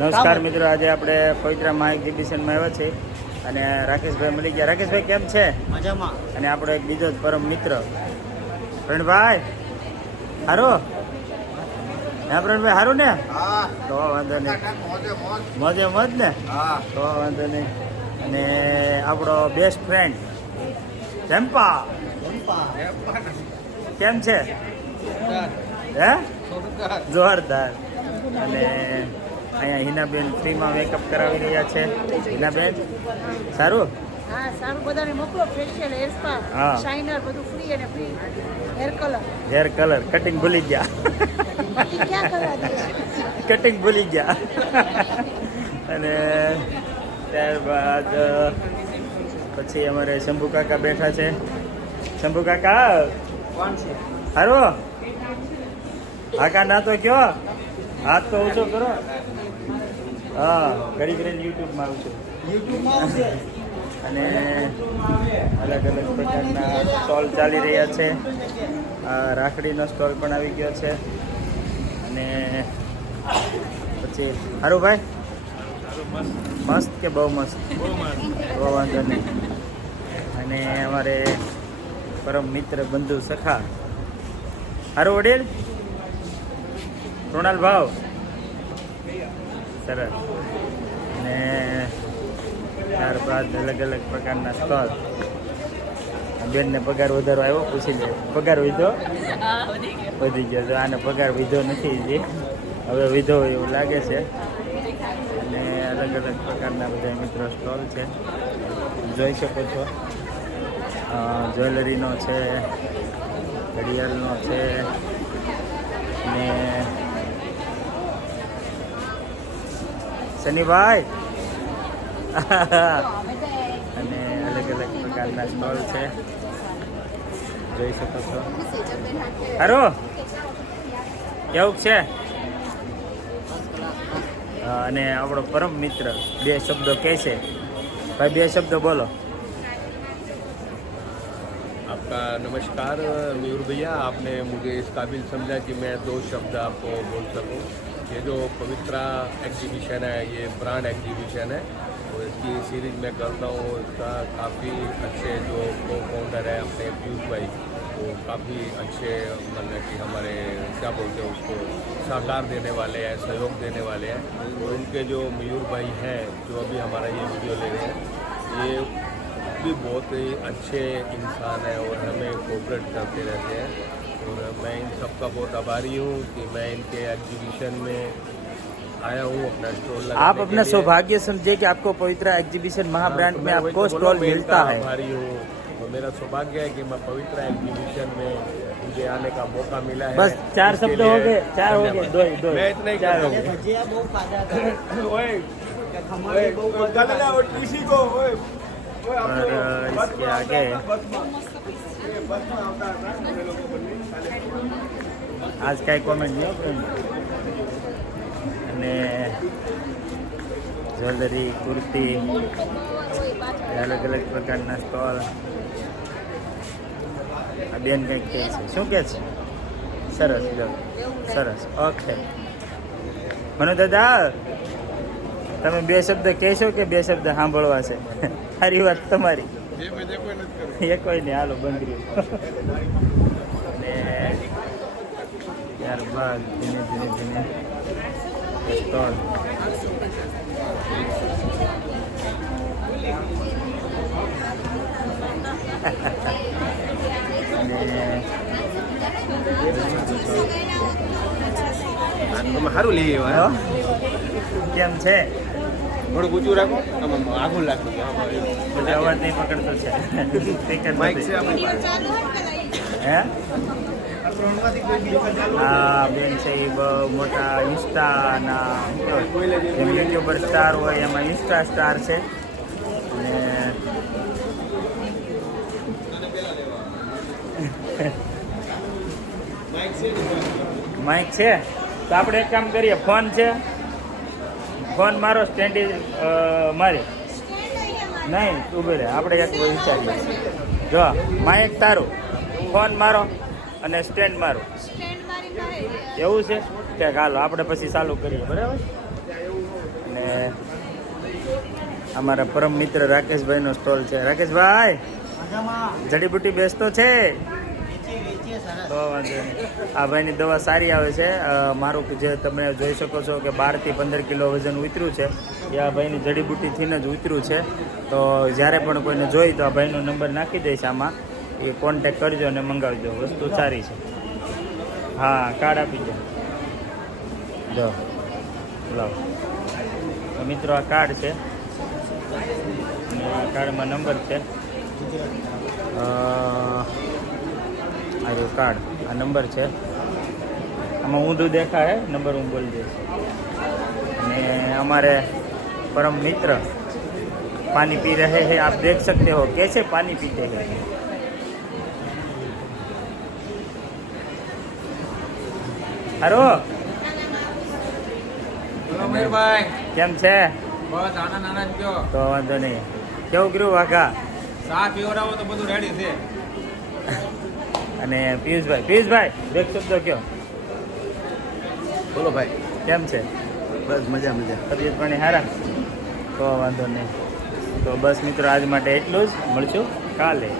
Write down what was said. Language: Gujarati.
નમસ્કાર મિત્રો, આજે આપણે પવિત્ર મહા એક્ઝિબિશનમાં આવ્યા છીએ અને રાકેશભાઈ મળી ગયા. રાકેશભાઈ કેમ છે? મજામાં. અને આપણો એક બીજો જ પરમ મિત્ર પ્રણભાઈ, હારું? હા પ્રણભાઈ, હારું ને? તો વાંધો નહીં, મોજે મોજ ને? તો વાંધો નહીં. અને આપણો બેસ્ટ ફ્રેન્ડ ચંપા કેમ છે? હે જોરદાર. અને અહીંયા હિનાબેન ફ્રીમાં મેકઅપ કરાવી રહ્યા છે. હિનાબેન સારું? હા સારું, બધાને મોકલો. ફેશિયલ, હેર સ્પા, હા. શાઇનર બધું ફ્રી અને free. Hair colour, hair colour, cutting ભૂલી ગયા. બાકી ક્યાં કરવા દે? કટિંગ ભૂલી ગયા. અને ત્યારબાદ પછી અમારે શંભુ કાકા બેઠા છે. શંભુ કાકા કોણ છે? હારો હાકા ના તો કયો, હાથ તો ઓછો કરો. હા, ઘડી ઘડી યુટ્યુબમાં આવું છું. યુટ્યુબમાં આવશે. અને અલગ અલગ પ્રકારના સ્ટોલ ચાલી રહ્યા છે. આ રાખડીનો સ્ટોલ પણ આવી ગયો છે. અને પછી હારું ભાઈ, મસ્ત કે બહુ મસ્ત? બહુ વાંધો નહીં. અને અમારે પરમ મિત્ર બંધુ સખા હારું વડીલ કૃણાલ ભાવ સરસ. અને ત્યારબાદ અલગ અલગ પ્રકારના સ્ટોલ. બેનને પગાર વધારો આવ્યો, પૂછી લે. પગાર વધ્યો? વધી ગયો. તો આને પગાર વધ્યો નથી, જે હવે વધ્યો એવું લાગે છે. અને અલગ અલગ પ્રકારના બધા મિત્રો સ્ટોલ છે, જોઈ શકો છો. જ્વેલરીનો છે, ઘડિયાળનો છે, ને શનિભાઈ અને અલગ અલગ પ્રકારના સ્ટોલ છે, જોઈ શકો છો. હારો કેવું છે? અને આપણો પરમ મિત્ર બે શબ્દો કહે છે. ભાઈ બે શબ્દો બોલો. आपका नमस्कार मयूर भैया, आपने मुझे इस काबिल समझा कि मैं 2 शब्द आपको बोल सकूं. ये जो पवित्रा एग्जीबिशन है, ये ब्रांड एग्जीबिशन है और इसकी सीरीज मैं करता हूँ. इसका काफ़ी अच्छे जो को फाउंडर है अपने पीयूष भाई, वो काफ़ी अच्छे मतलब कि हमारे क्या बोलते हैं उसको सहकार देने वाले हैं, सहयोग देने वाले हैं. और उनके जो मयूर भाई हैं जो अभी हमारा ये वीडियो ले रहे हैं, ये भी बहुत ही अच्छे इंसान है और हमें कोऑपरेट करते रहते हैं. और मैं इन सबका बहुत आभारी हूँ कि मैं इनके एग्जीबिशन में आया हूँ अपना स्टॉल लगाने आप अपना के लिए. सौभाग्य समझे कि आपको पवित्रा एग्जीबिशन महाब्रांड तो में मैं आपको वही तो बोला, स्टॉल मैं मिलता इनका है. आभारी हूँ. और मेरा सौभाग्य है कि मैं पवित्रा एग्जीबिशन में मुझे आने का मौका मिला है. बस 4 इसके शब्द लिए हो गए, 4 हो गए, धन्यवाद. 2 मैं इतना ही 4 हो कहता गए. ભજીયા બહુ ખાધા હતા. ओए, ખમણ બહુ ખાધા. और किसी को ओए, और इसके आगे आज કાંઈ કોમેન્ટ નહીં આપે. અને જ્વેલરી, કુર્તી, અલગ અલગ પ્રકારના સ્ટોલ. આ બેન કંઈક કહે છે, શું કહે છે? સરસ, લો સરસ, ઓકે. મનુ દાદા, તમે 2 શબ્દ કહેશો કે 2 શબ્દ સાંભળવા છે? સારી વાત તમારી. એ કોઈ નહીં, હાલો બંધ રહ્યું. અને ત્યારબાદ ધીમે ધીમે ધીમે સ્ટોલ. સારું લઈ હો? કેમ છે? થોડુંક ઊંચું રાખો, આગળ રાખો. બધે અવાજ નહીં પકડતો છે. સ્પીકર માઇક નથી. છે આપણી પાસે. હે? હા, બેન છે એ બહુ મોટા ઇન્સ્ટાના જેમ યુટ્યુબર સ્ટાર હોય એમાં ઇન્સ્ટા સ્ટાર છે. અને માઇક છે તો આપણે એક કામ કરીએ, ફોન છે, ફોન મારો સ્ટેન્ડી મારી નહીં ઊભી રહે. આપણે એક વિચારીએ, જો માઇક તારું, ફોન મારો અને સ્ટેન્ડ મારું, એવું છે કે હાલો આપણે પછી ચાલુ કરીએ, બરાબર? અમારા પરમ મિત્ર રાકેશભાઈનો સ્ટોલ છે. રાકેશભાઈ મજામાં જડીબુટી બેસતો છે વેચીએ સરસ તો વાંધો નહીં. આ ભાઈની દવા સારી આવે છે. મારું જે તમે જોઈ શકો છો કે 12 થી 15 કિલો વજન ઉતર્યું છે એ આ ભાઈની જડીબુટીથી જ ઉતર્યું છે. તો જ્યારે પણ કોઈને જોઈ તો આ ભાઈનો નંબર નાખી દઈશ આમાં, એ કોન્ટેક કરજો અને મંગાવજો. વસ્તુ સારી છે. હા, કાર્ડ આપી દો. જો લાવો. તો મિત્રો આ કાર્ડ છે અને આ કાર્ડમાં નંબર છે. આ જો કાર્ડ, આ નંબર છે. આમાં ઊંધું દેખાય, નંબર હું બોલી દઈશ. અને हमारे परम मित्र पानी पी रहे हैं, आप देख सकते हो कैसे पानी पीते हैं. હારો બોલો મયુરભાઈ, કેમ છે? બસ આનંદ આનંદ કયો. તો વાંધો નહીં. કેવું કર્યું વાઘા? ચા પીવડાવો તો બધું રેડી છે. અને પિયુષભાઈ બે શબ્દો કયો. બોલો ભાઈ, કેમ છે? બસ મજા. તબિયત પાણી સારા? તો વાંધો નહીં. તો બસ મિત્રો આજ માટે એટલું જ. મળશું કાલે.